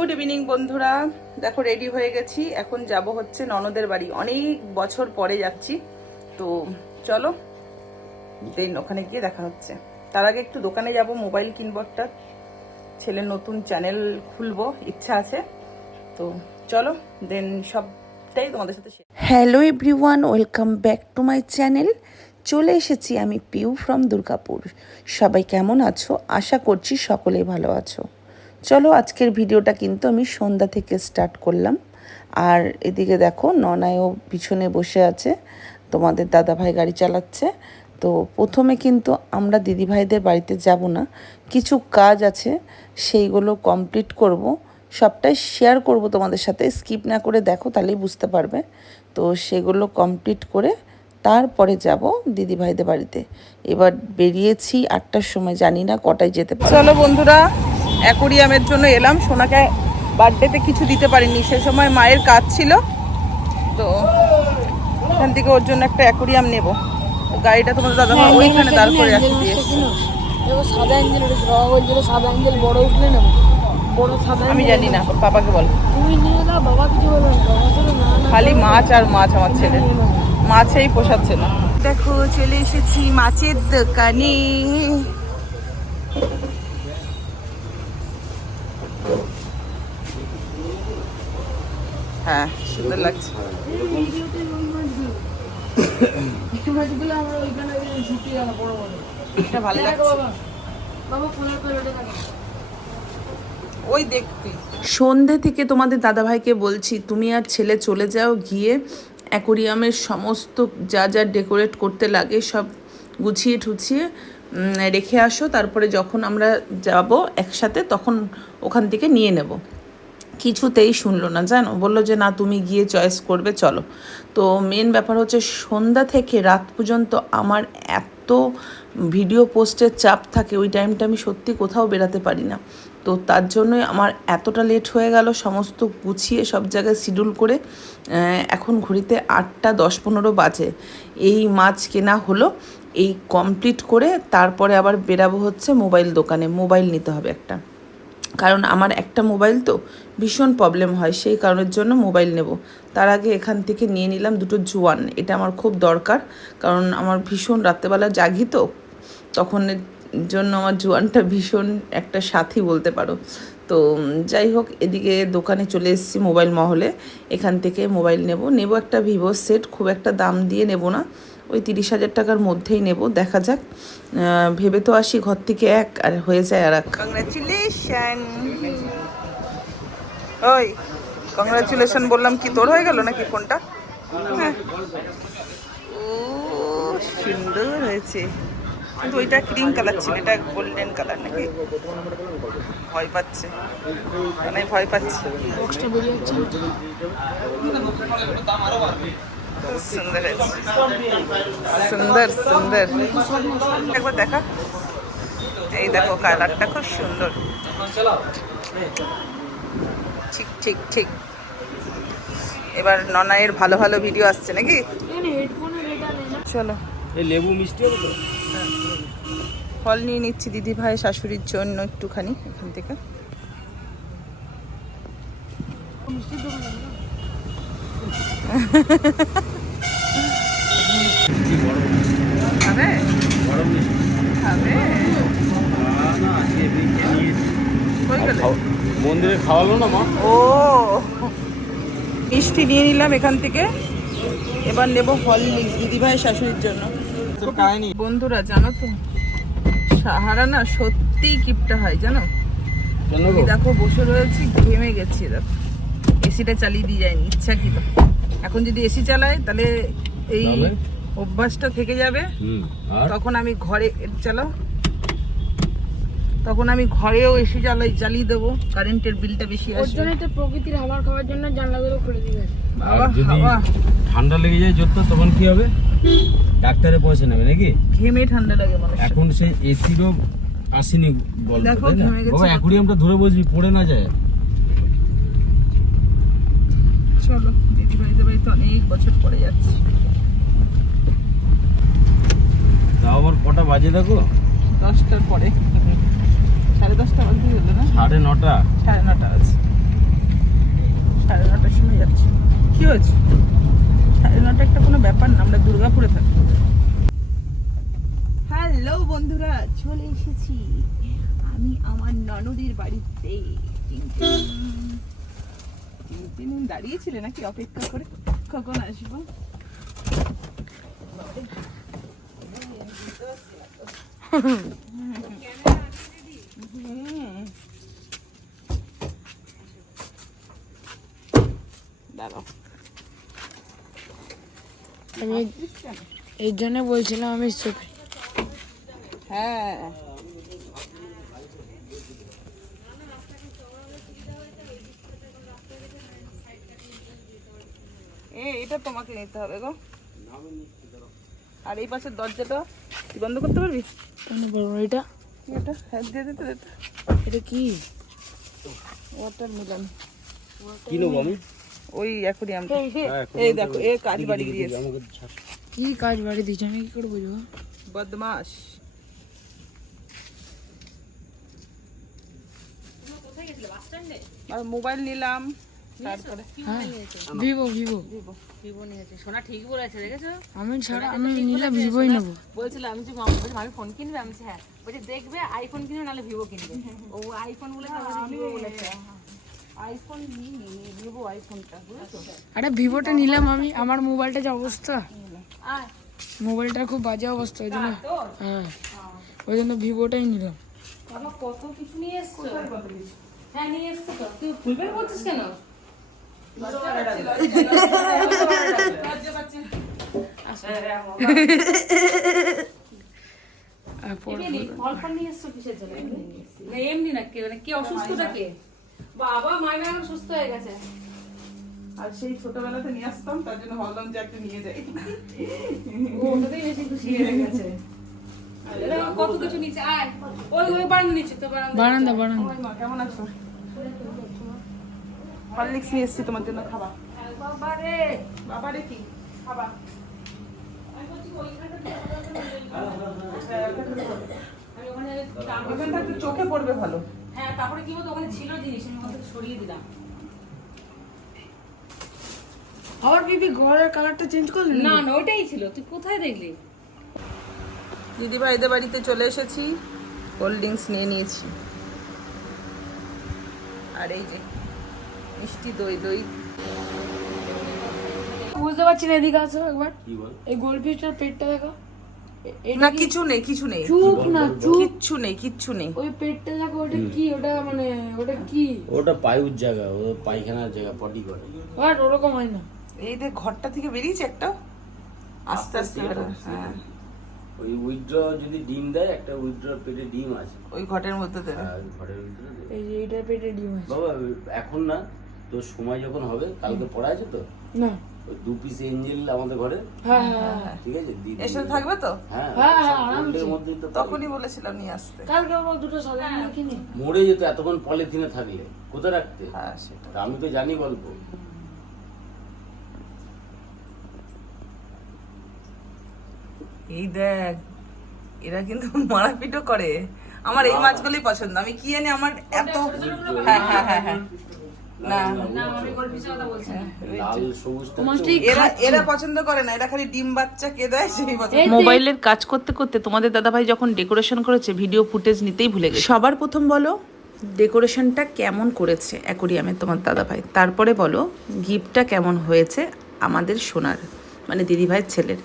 Good evening বন্ধুরা, দেখো ready হয়ে গেছি। এখন যাব হচ্ছে ননদের বাড়ি। অনেক বছর পরে যাচ্ছি, তো চলো দেন ওখানে গিয়ে দেখা হচ্ছে। তার আগে একটু দোকানে যাব, মোবাইল কিনবো একটা, ছেলের নতুন চ্যানেল খুলবো, ইচ্ছা আছে। তো চলো দেন সবটাই তোমাদের সাথে share. Hello everyone, welcome back to my channel. চলে এসেছি আমি পিউ ফ্রম দুর্গাপুর। সবাই কেমন আছো? আশা করছি সকলেই ভালো আছো। চলো আজকের ভিডিওটা কিন্তু আমি সন্ধ্যা থেকে স্টার্ট করলাম। আর এদিকে দেখো ননায়ও পিছনে বসে আছে, তোমাদের দাদাভাই গাড়ি চালাচ্ছে। তো প্রথমে কিন্তু আমরা দিদিভাইদের বাড়িতে যাব না, কিছু কাজ আছে সেইগুলো কমপ্লিট করব। সবটাই শেয়ার করব তোমাদের সাথে, স্কিপ না করে দেখো তাহলেই বুঝতে পারবে। তো সেগুলো কমপ্লিট করে তারপরে যাব দিদিভাইদের বাড়িতে। এবার বেরিয়েছি 8টার সময়, জানি না কটায় যেতে পারবো। চলো বন্ধুরা, অ্যাকোরিয়ামের জন্য এলাম। সোনাকে বার্থডেতে কিছু দিতে পারিনি, সে সময় মায়ের কাজ ছিল, তো এখান থেকে ওর জন্য একটা অ্যাকোরিয়াম নেব। গাড়িটা তোমার দাদা ওইখানে দাঁড় করে রাখি দিয়েছি। সাদা অ্যাঞ্জেল উঠেছে, বাবা বলছিল সাদা অ্যাঞ্জেল বড় উঠলে না, বড় সাদা। আমি জানি না, পাপাকে বল। তুমি নিয়ে নাও, বাবা কিছু বলবে না, বাবা বললো না না, খালি মাছ আর মাছ, আমার ছেলে মাছেই পোষাচ্ছে না। দেখো চলে এসেছি মাছের দোকানে। হ্যাঁ সুন্দর লাগছে। মাছগুলো আমরা ওইখানে ঝুঁকি গেল বড় বড়। এটা ভালো লাগছে বাবা, বাবা ফোনের করে ওটা দেখো। ওই দেখতে। সন্ধে থেকে তোমাদের দাদাভাইকে বলছি তুমি আর ছেলে চলে যাও, গিয়ে অ্যাকোরিয়ামের সমস্ত যা যা ডেকোরেট করতে লাগে সব গুছিয়ে ঠুছিয়ে রেখে আসো, তারপরে যখন আমরা যাব একসাথে তখন ওখান থেকে নিয়ে নেব। কিছুতেই শুনলো না, জানো, বললো যে না তুমি গিয়ে চয়েস করবে, চলো। তো মেন ব্যাপার হচ্ছে সন্ধ্যা থেকে রাত পর্যন্ত আমার এত ভিডিও পোস্টের চাপ থাকে, ওই টাইমটা আমি সত্যি কোথাও বেরাতে পারি না। তো তার জন্যই আমার এতটা লেট হয়ে গেল, সমস্ত গুছিয়ে সব জায়গায় শিডিউল করে। এখন ঘড়িতে 8:10-15 বাজে। এই মাছ কেনা হলো, এই কমপ্লিট করে তারপরে আবার বেরাবো হচ্ছে মোবাইল দোকানে। মোবাইল নিতে হবে একটা, কারণ আমার একটা মোবাইল তো ভীষণ প্রবলেম হয়, সেই কারণের জন্য মোবাইল নেব। তার আগে এখান থেকে নিয়ে নিলাম দুটো জোয়ান, এটা আমার খুব দরকার, কারণ আমার ভীষণ রাত্রেবেলা জাগি তো, তখন জন্য আমার জোয়ানটা ভীষণ একটা সাথী বলতে পারো। তো যাই হোক, এদিকে দোকানে চলে এসেছি মোবাইল মহলে। এখান থেকে মোবাইল নেব একটা ভিভো সেট, খুব একটা দাম দিয়ে নেব না, ওই 30,000 টাকার মধ্যেই নেব। দেখা যাক, ভেবে তো আসি ঘর থেকে এক আর হয়ে যায় আর এক। কংগ্রাচুলেশন। ওই কংগ্রাচুলেশন বললাম, কি তোর হয়ে গেল নাকি ফোনটা? হ্যাঁ। ও সুন্দর হয়েছে, কিন্তু ওইটা ক্রিম কালার ছিল, এটা গোল্ডেন কালার নাকি? ভয় পাচ্ছে, মানে ভয় পাচ্ছে। বক্সটা বেরিয়ে যাচ্ছে। সুন্দর হয়েছে, সুন্দর সুন্দর। একবার দেখা, এই দেখো কালারটা খুব সুন্দর। ঠিক ঠিক ঠিক। এবার ননায়ের ভালো ভালো ভিডিও আসছে নাকি? এখানে হেডফোনের এটা নেই না। চলো, এই লেবু মিষ্টি হবে তো? ফল নিয়ে নিচ্ছি দিদি ভাই শাশুড়ির জন্য একটুখানি এখান থেকে। মিষ্টির দোকানে না। খাবে গরম মিষ্টি। খাবে? না, সেদিকে নিয়ে কই গেলে? মন্দিরে খাওয়ালো না মা? ও মিষ্টি নিয়ে নিলাম এখান থেকে। এবার নেবো হরলিক্স দিদি ভাই শাশুড়ির জন্য। বন্ধুরা জানো তো, সাহারা না সত্যিই কিপটা হয়, জানো। আমি দেখো বসে রয়েছি, ঘেমে গেছি, দেখো এসিটা চালিয়ে দিয়ে যায়নি ইচ্ছা কি তো। এখন যদি এসি চালায় তাহলে এই অভ্যাসটা থেকে যাবে। তখন আমি ঘরে চালাও, তখন আমি ঘরেও এসি চালিয়ে দেবো, কারেন্টের বিলটা বেশি ওর আসবে। জন্যই তো প্রকৃতির হাওয়া খাওয়ার জন্য জানলাগুলো খুলে দিয়ে গেছে। বাবা যদি হাওয়া ঠান্ডা লেগে যায় জোর, তখন কি হবে? ডাক্তারে পয়সা নেবে নাকি? ঘেমে ঠান্ডা লাগে মানুষ। এখন সেই এসিরও আসেনি বল, দেখো, তাই না? ঘেমে গেছে। বাবা অ্যাকুরিয়ামটা ধরে বসবি, পড়ে না যায়। চলো দিদি বাড়িতে বাড়িতে অনেক বছর পরে যাচ্ছি। তাও আবার কটা বাজে দেখো? 10টার পরে, 10:30 বাজতে হলো না? 9:30। 9:30 আছে। কি হয়েছে? 9:30 একটা কোনো ব্যাপার না, আমরা দুর্গাপুরে থাকি। হ্যালো বন্ধুরা, চলে এসেছি আমি আমার ননদির বাড়িতে। তিন দাঁড়িয়েছিলে নাকি অপেক্ষা করে, কখন আসবো? দাঁড়াও, আমি এই জন্য বলছিলাম আমি চোখে। হ্যাঁ এটা তোমাকে নিতে হবে গো। আর এই পাশের দরজাটা তুই বন্ধ করতে পারবি? কেন বলবো এটা? এটা হ্যাঁ দিয়ে দিতে দিতে। এটা কি? ওয়াটার মিলন কি নেবো আমি? ওই অ্যাকোয়ারিয়ামটা। এই দেখো এ কাজ বাড়িয়ে দিয়েছে। কি কাজ বাড়ি দিচ্ছে আমি কি করে বুঝবো? বদমাশ। আর মোবাইল নিলাম তারপরে হ্যাঁ ভিভো ভিভো ভিভো নিয়েছে, সোনা ঠিক বলেছে, দেখেছো? আমি ছাড়া আমি নিলে ভিভোই নেবো। বলছিল আমি যে আমি ফোন কিনবে, আমি বলছি হ্যাঁ, বলছে দেখবে আইফোন কিনবে নাহলে ভিভো কিনবে। ও আইফোন বলেছে, ভিভো বলেছে। আইফোন নিই, ভিভো আইফোনটা বুঝেছো? আরে ভিভোটা নিলাম আমি, আমার মোবাইলটা যে অবস্থা, আয় মোবাইলটার খুব বাজে অবস্থা, ওই জন্য হ্যাঁ ওই জন্য ভিভোটাই নিলাম। বাবা কত কিছু নিয়ে এসছো। হ্যাঁ নিয়ে এসছো তো, তুই ফুলবেল বলছিস কেন? ফল ফল নিয়ে এসছো কিসের জন্য? এমনি না, কে অসুস্থটা কে? বাবা মাইনা সুস্থ হয়ে গেছে। আর সেই ছোটবেলাতে নিয়ে আসতাম, তার জন্য ভাবলাম যে একটা নিয়ে যাই। ও ওটাতেই বেশি খুশি হয়ে গেছে। কত কিছু নিচে আয়, ওই ওই বারান্দা নিচে তো, বারান্দা বারান্দা। ওই মা কেমন আছো? হরলিক্স নিয়ে এসেছি তোমার জন্য, খাবা? বাবা রে, বাবা রে কি খাবা? ওখানটা একটু চোখে পড়বে ভালো। হ্যাঁ তারপরে কি বলতো, ওখানে ছিল জিনিস, আমি ওখান থেকে সরিয়ে দিলাম। আবার বিবি ঘরের কালারটা চেঞ্জ করলি? না না ওইটাই ছিল, তুই কোথায় দেখলি? দিদি ভাইদের বাড়িতে চলে এসেছি, কোল্ড ড্রিঙ্কস নিয়ে নিয়েছি। আর এই যে মিষ্টি দই দই। বুঝতে পারছি না, এদিকে আসো একবার। কি বল? এই গোলফিশটার পেটটা দেখো। না কিছু নেই, কিছু নেই, চুপ না চুপ, কিচ্ছু নেই, কিচ্ছু নেই। ওই পেটটা দেখো, ওটা কি? ওটা মানে ওটা কি? ওটা পায়ুর জায়গা, ও পায়খানার জায়গা, পটি করে। বাট ওরকম হয় না। এই দেখ ঘরটা থেকে বেরিয়েছে একটা, আস্তে আস্তে বেরো। হ্যাঁ ওই উইথড্র যদি ডিম দেয়, একটা উইথড্র পেটে ডিম আছে, ওই ঘটের মধ্যে দেবে। আর ঘরের ভিতরে দেবে। এই যে এইটা পেটে ডিম আছে। বাবা এখন না, তো সময় যখন হবে, কালকে পড়া আছে তো, না ওই 2 পিস এঞ্জেল আমাদের ঘরে, হ্যাঁ হ্যাঁ হ্যাঁ, ঠিক আছে? দিদি এর সাথে থাকবে তো? হ্যাঁ হ্যাঁ, সব আরামসে। গোল্ডের মধ্যেই তো। তখনই বলেছিলাম নিয়ে আসতে। কালকে আমরা দুটো সাদা নিয়ে কিনি। মরে যেত এতক্ষণ পলিথিনে থাকলে, কোথায় রাখতে? হ্যাঁ সেটা। তা আমি তো জানি গল্প। এই দেখ, এরা কিন্তু মারাপিটও করে। আমার এই মাছগুলোই পছন্দ, আমি কি জানি আমার এত। হ্যাঁ হ্যাঁ হ্যাঁ হ্যাঁ, না না আমি গোলফিশের কথা বলছি না। লাল সবুজটা মাছটাই এরা এরা পছন্দ করে না, এরা খালি ডিম বাচ্চা কে দেয় সেই পছন্দ। মোবাইলের কাজ করতে করতে তোমাদের দাদাভাই যখন ডেকোরেশন করেছে ভিডিও ফুটেজ নিতেই ভুলে গেছে। সবার প্রথম বলো ডেকোরেশনটা কেমন করেছে অ্যাকোরিয়ামে তোমার দাদাভাই, তারপরে বলো গিফটটা কেমন হয়েছে আমাদের সোনার, মানে দিদিভাইয়ের ছেলের।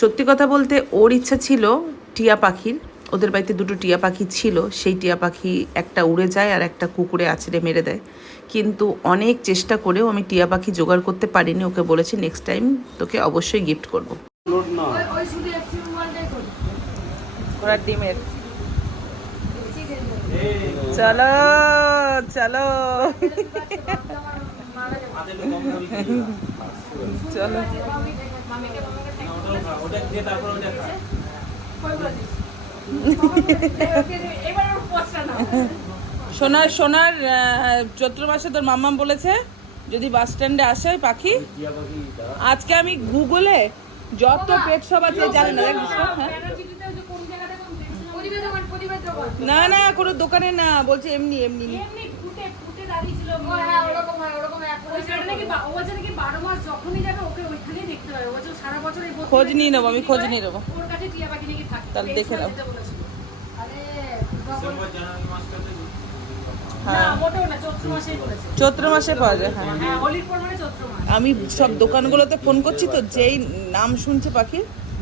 সত্যি কথা বলতে ওর ইচ্ছা ছিল টিয়া পাখির, ওদের বাড়িতে দুটো টিয়া পাখি ছিল, সেই টিয়া পাখি একটা উড়ে যায় আর একটা কুকুরে আছড়ে মেরে দেয়। কিন্তু অনেক চেষ্টা করেও আমি টিয়া পাখি জোগাড় করতে পারিনি। ওকে বলেছি নেক্সট টাইম তোকে অবশ্যই গিফট করবো। লোড না। ওই শুধু এফসি মোবাইলটাই করি। ওরা ডিমের। চলো চলো চলো। সোনার সোনার চৈত্র মাসে তোর মাম্মাম বলেছে যদি বাস স্ট্যান্ডে আসে ওই পাখি, টিয়া পাখি দাও। আজকে আমি গুগলে যত পেট সব আছে জানি না, দেখিস তো? হ্যাঁ? না না কোনো দোকানে না, বলছে এমনি এমনি। এমনি ফুটে ফুটে দাঁড়িয়ে ছিল। হ্যাঁ ওরকম হয়, ওরকম ওই জায়গাটা নাকি ও বলছে নাকি 12 মাস যখনই যাবে ওকে ওইখানেই দেখতে হবে। ও বলছে সারা বছর এই খোঁজ নিয়ে নেবো, আমি খোঁজ নিয়ে নেবো। ওর কাছে টিয়া পাখি নাকি থাকে। তাহলে দেখে নাও। আরে না হ্যাঁ, মোটেও না, চৈত্র মাসেই বলেছে। চৈত্র মাসে পাওয়া যায়। হ্যাঁ, হ্যাঁ হোলির পর মানে চৈত্র মাস। আমি সব দোকানগুলোতে ফোন করছি তো, যেই নাম শুনছে পাখি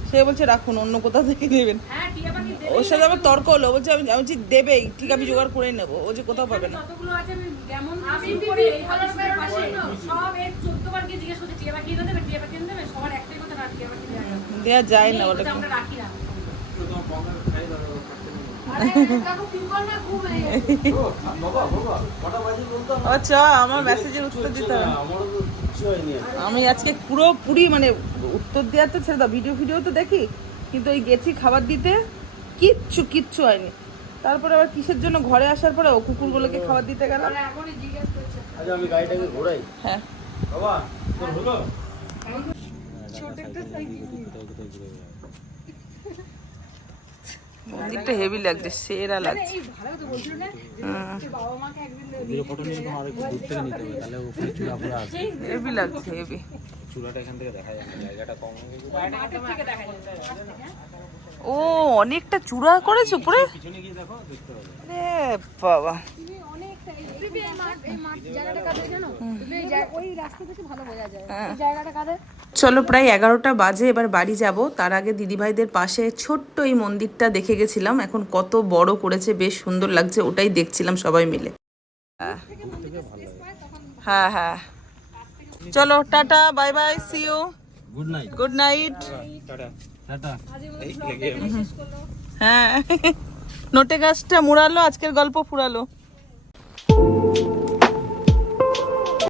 সে বলছে রাখুন, অন্য কোথাও থেকে নেবেন। হ্যাঁ টিয়া পাখি দেবে। ওর সাথে আমার তর্ক হলো, বলছে আমি বলছি দেবেই, ঠিক আমি জোগাড় করে নেবো। ও যে কোথাও পাবে না। যতগুলো আছে আমি যেমন আমি করে এই হাসপাতালের পাশে সব এই 14 বার গিয়ে জিজ্ঞেস করছি টিয়া পাখি এনে দেবে, টিয়া পাখি এনে দেবে। সবার একটাই কথা, না টিয়া পাখি দেয়া যাবে না। দেয়া যায় না, এই ওটা কথা আমরা রাখি না। আচ্ছা, আমার মেসেজের উত্তর দিতে হবে। আমি আজকে পুরোপুরি মানে উত্তর দেওয়ার তো ছেড়ে দাও, ভিডিও তো দেখি, কিন্তু ওই গেছি খাবার দিতে, কিচ্ছু হয়নি। তারপরে আবার কিসের জন্য ঘরে আসার পরে ও কুকুরগুলোকে খাবার দিতে গেলাম। আচ্ছা আমি গাড়িটাকে ঘোরাই হ্যাঁ, বাবা, তোর হলো? মন্দিরটা হেভি লাগছে, সেরা লাগছে। এই ভালো তো বলছিল না যে বাবা মাকে একদিন ভিডিও ফটো নিয়ে তোমার একটু দূর থেকে নিতে হবে, তাহলে ওখানে চূড়া পুরো আসবে। হেভি লাগছে, হেভি। চূড়াটা এখান থেকে দেখা যাবে, জায়গাটা কম হয়ে গেছে। মাঠের থেকে দেখা যাচ্ছে। ও অনেকটা চূড়া করেছো পুরো। পিছনে গিয়ে দেখো, দেখতে হবে। আরে বাবা, চলো প্রায় 11টা বাজে, এবার বাড়ি যাব। তার আগে দিদিভাইদের পাশে ছোট্ট এই মন্দিরটা দেখে গেছিলাম, এখন কত বড় করেছে, বেশ সুন্দর লাগছে, ওটাই দেখছিলাম সবাই মিলে। হ্যাঁ হ্যাঁ, চলো tata, bye bye, see you, good night. Good night. Tata tata. এই লেগে হ্যাঁ, নোটে গাছটা মুড়ালো, আজকের গল্প ফুরালো।